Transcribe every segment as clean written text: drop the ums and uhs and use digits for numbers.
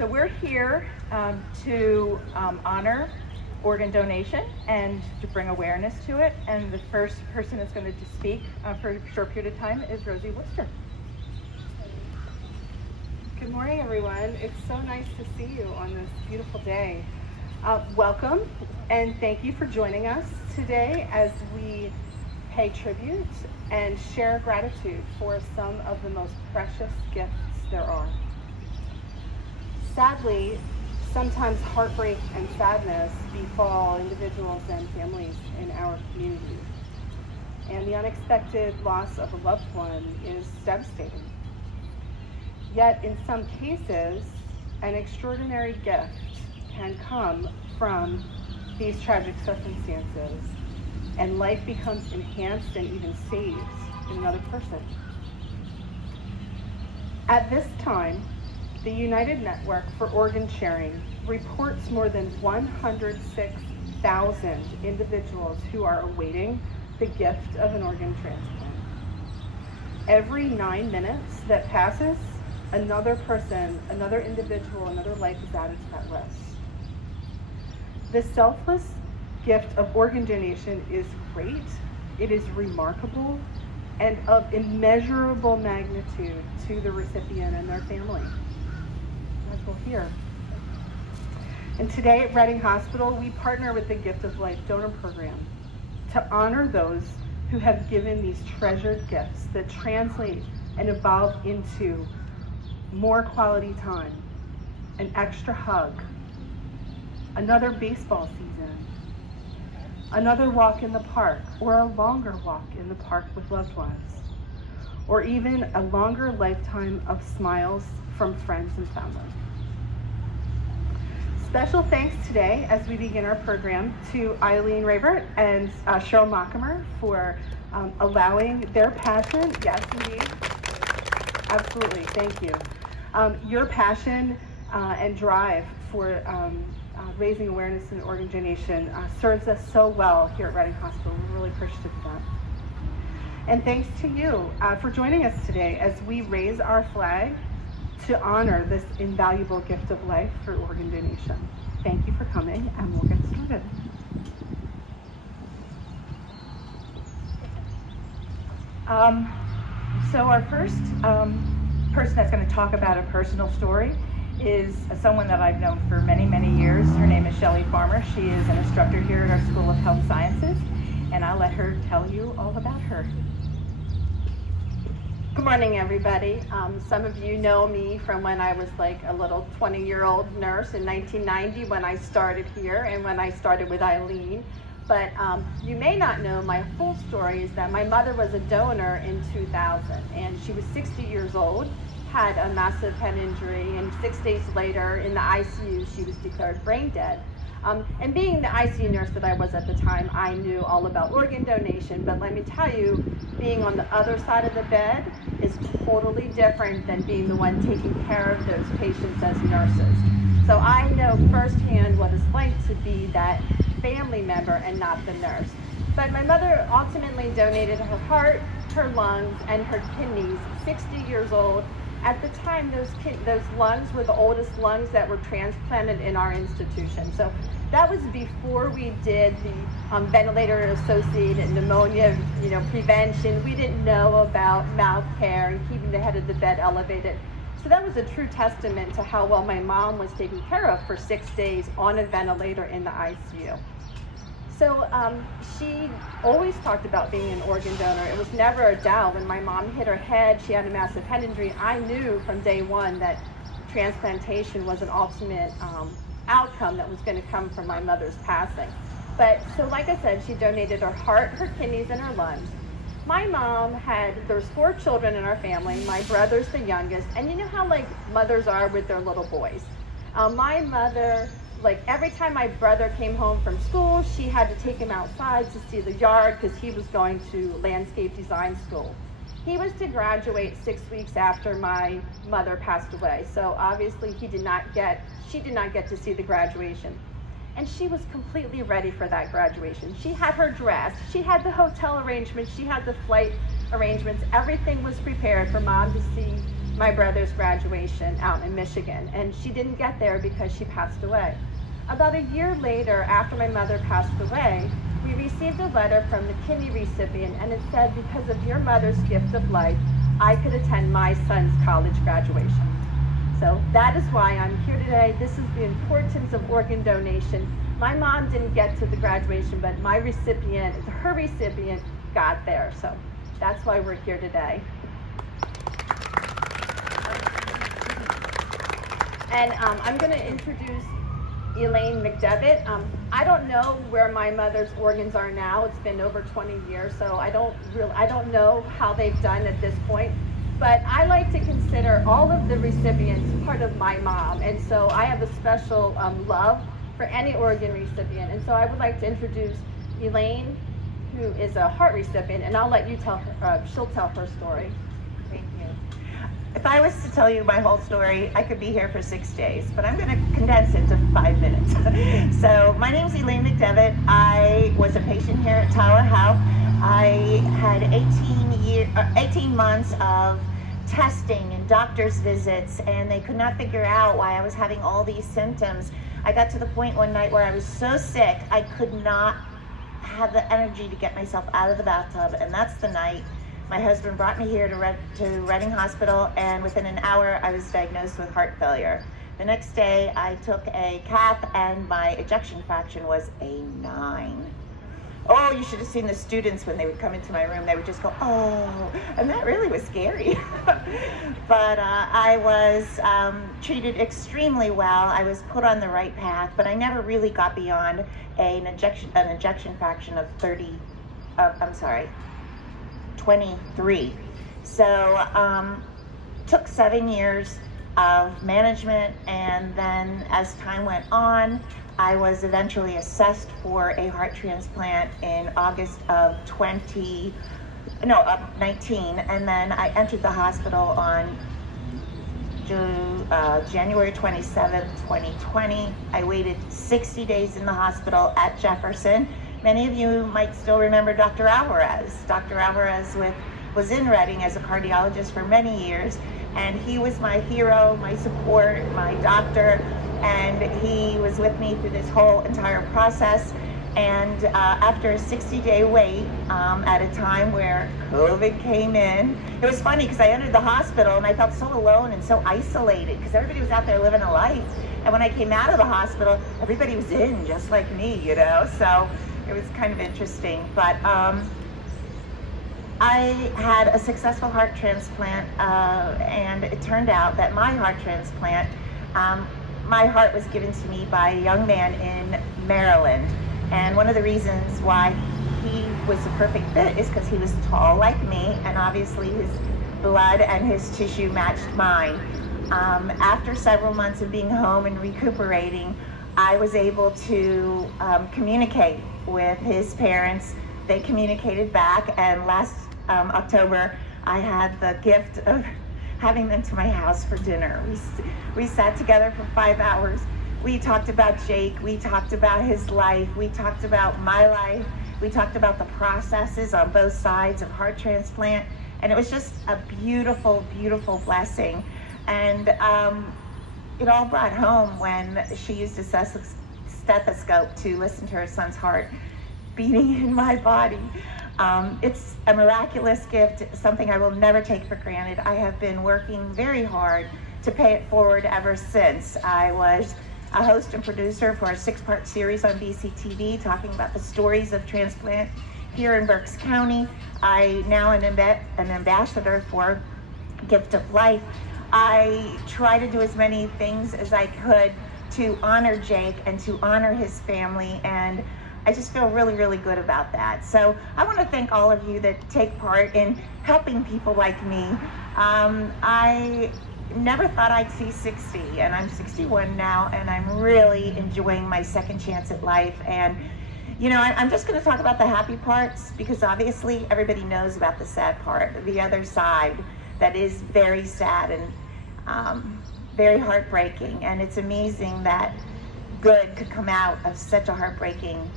So we're here to honor organ donation and to bring awareness to it. And the first person that's going to speak for a short period of time is Rosie Worcester. Good morning, everyone. It's so nice to see you on this beautiful day. Welcome, and thank you for joining us today as we pay tribute and share gratitude for some of the most precious gifts there are. Sadly, sometimes heartbreak and sadness befall individuals and families in our community, and the unexpected loss of a loved one is devastating. Yet, in some cases, an extraordinary gift can come from these tragic circumstances, and life becomes enhanced and even saved in another person. At this time, the United Network for Organ Sharing reports more than 106,000 individuals who are awaiting the gift of an organ transplant. Every 9 minutes that passes, another person, another individual, another life is added to that list. The selfless gift of organ donation is great, it is remarkable, and of immeasurable magnitude to the recipient and their family, as we'll hear. And today at Reading Hospital, we partner with the Gift of Life Donor Program to honor those who have given these treasured gifts that translate and evolve into more quality time, an extra hug, another baseball season, another walk in the park, or a longer walk in the park with loved ones, or even a longer lifetime of smiles from friends and family. Special thanks today as we begin our program to Elaine McAfee and Shelly Farmer for allowing their passion, yes indeed, absolutely, thank you. Your passion and drive for raising awareness in organ donation serves us so well here at Reading Hospital. We're really appreciative of that. And thanks to you for joining us today as we raise our flag to honor this invaluable gift of life through organ donation. Thank you for coming, and we'll get started. So our first person that's going to talk about a personal story is someone that I've known for many, many years. Her name is Shelly Farmer. She is an instructor here at our School of Health Sciences, and I'll let her tell you all about her. Good morning, everybody. Some of you know me from when I was like a little 20-year-old nurse in 1990 when I started here and when I started with Eileen. But you may not know my full story is that my mother was a donor in 2000, and she was 60 years old, had a massive head injury, and 6 days later in the ICU, she was declared brain dead. And being the ICU nurse that I was at the time, I knew all about organ donation, but let me tell you, being on the other side of the bed is totally different than being the one taking care of those patients as nurses. So I know firsthand what it's like to be that family member and not the nurse. But my mother ultimately donated her heart, her lungs, and her kidneys, 60 years old. At the time, those lungs were the oldest lungs that were transplanted in our institution. So that was before we did the ventilator-associated pneumonia, prevention. We didn't know about mouth care and keeping the head of the bed elevated. So that was a true testament to how well my mom was taken care of for 6 days on a ventilator in the ICU. So she always talked about being an organ donor. It was never a doubt. When my mom hit her head, she had a massive head injury. I knew from day one that transplantation was an ultimate outcome that was going to come from my mother's passing. But so like I said, she donated her heart, her kidneys, and her lungs. My mom there's 4 children in our family. My brother's the youngest. And you know how like mothers are with their little boys. My mother, like every time my brother came home from school, she had to take him outside to see the yard because he was going to landscape design school. He was to graduate 6 weeks after my mother passed away. So obviously she did not get to see the graduation. And she was completely ready for that graduation. She had her dress, she had the hotel arrangements, she had the flight arrangements. Everything was prepared for Mom to see my brother's graduation out in Michigan, and she didn't get there because she passed away. About a year later, after my mother passed away, we received a letter from the kidney recipient, and it said, because of your mother's gift of life, I could attend my son's college graduation. So that is why I'm here today. This is the importance of organ donation. My mom didn't get to the graduation, but my recipient, her recipient, got there. So that's why we're here today. And I'm going to introduce Elaine McAfee. I don't know where my mother's organs are now. It's been over 20 years, so I don't know how they've done at this point. But I like to consider all of the recipients part of my mom, and so I have a special love for any organ recipient. And so I would like to introduce Elaine, who is a heart recipient, and I'll let you tell her. She'll tell her story. Thank you. If I was to tell you my whole story, I could be here for 6 days, but I'm going to condense it to 5 minutes. So my name is Elaine McAfee. I was a patient here at Tower Health. I had 18 months of testing and doctor's visits, and they could not figure out why I was having all these symptoms. I got to the point one night where I was so sick I could not have the energy to get myself out of the bathtub, and that's the night my husband brought me here to Reading Hospital, and within an hour I was diagnosed with heart failure. The next day I took a cath and my ejection fraction was a 9. Oh, you should have seen the students when they would come into my room. They would just go, oh, and that really was scary. But I was treated extremely well. I was put on the right path, but I never really got beyond an ejection fraction of 23. So took 7 years of management, and then as time went on, I was eventually assessed for a heart transplant in August of 19, and then I entered the hospital on January 27th, 2020. I waited 60 days in the hospital at Jefferson. Many of you might still remember Dr. Alvarez. Dr. Alvarez was in Reading as a cardiologist for many years, and he was my hero, my support, my doctor, and he was with me through this whole entire process. And after a 60-day wait, at a time where COVID came in, it was funny because I entered the hospital and I felt so alone and so isolated because everybody was out there living a life. And when I came out of the hospital, everybody was in just like me, you know? So it was kind of interesting. But I had a successful heart transplant, and it turned out that my heart transplant, my heart was given to me by a young man in Maryland. And one of the reasons why he was a perfect fit is because he was tall like me, and obviously his blood and his tissue matched mine. After several months of being home and recuperating, I was able to communicate with his parents. They communicated back, and last October, I had the gift of having them to my house for dinner. We sat together for 5 hours. We talked about Jake, we talked about his life, we talked about my life, we talked about the processes on both sides of heart transplant, and it was just a beautiful, beautiful blessing. And it all brought home when she used a stethoscope to listen to her son's heart beating in my body. It's a miraculous gift, something I will never take for granted. I have been working very hard to pay it forward ever since. I was a host and producer for a 6-part series on BCTV talking about the stories of transplant here in Berks County. I now am an ambassador for Gift of Life. I try to do as many things as I could to honor Jake and to honor his family, and I just feel really, really good about that. So I want to thank all of you that take part in helping people like me. I never thought I'd see 60, and I'm 61 now, and I'm really enjoying my second chance at life. And you know, I'm just going to talk about the happy parts, because obviously everybody knows about the sad part, the other side that is very sad and very heartbreaking. And it's amazing that good could come out of such a heartbreaking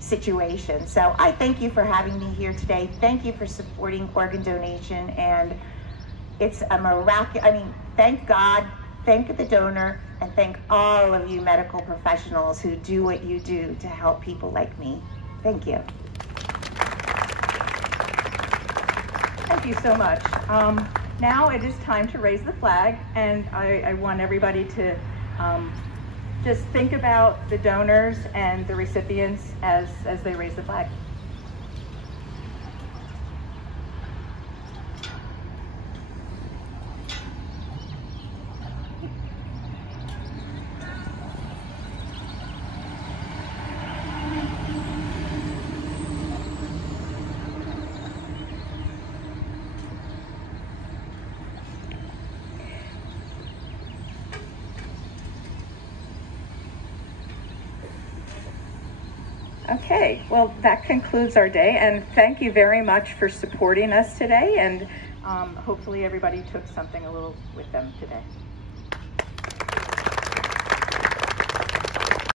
situation. So I thank you for having me here today. Thank you for supporting organ donation, and It's a miraculous, I mean, thank God, thank the donor, and thank all of you medical professionals who do what you do to help people like me. Thank you. Thank you so much. Now it is time to raise the flag, and I want everybody to just think about the donors and the recipients as they raise the flag. Okay, well, that concludes our day, and thank you very much for supporting us today, and hopefully everybody took something a little with them today.